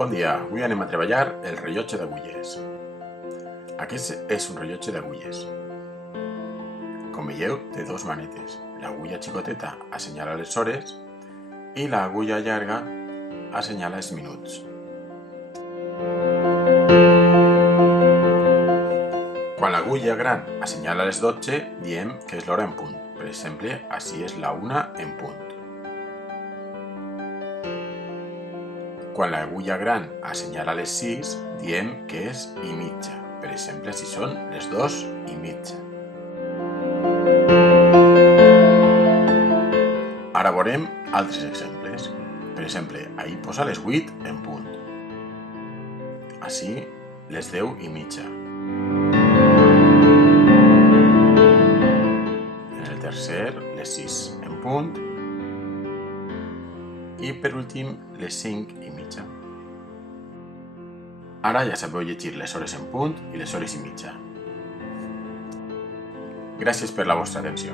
Bon dia, avui anem a treballar el rellotge d'agulles. Aquest és un rellotge d'agulles. Com veieu, té dos manetes. L'agulla xicoteta assenyala les hores i l'agulla llarga assenyala els minuts. Quan l'agulla gran assenyala les 12, diem que és l'hora en punt. Per exemple, així és la 1 en punt. Quan l'agulla gran assenyala les 6, diem que és i mitja. Per exemple, si són les 2:30. Ara veurem altres exemples. Per exemple, ahir posa les 8 en punt. Així, les 10:30. En el tercer, les 6 en punt. I per últim, les 5:30. Ara ja sabeu llegir les hores en punt i les hores i mitja. Gràcies per la vostra atenció.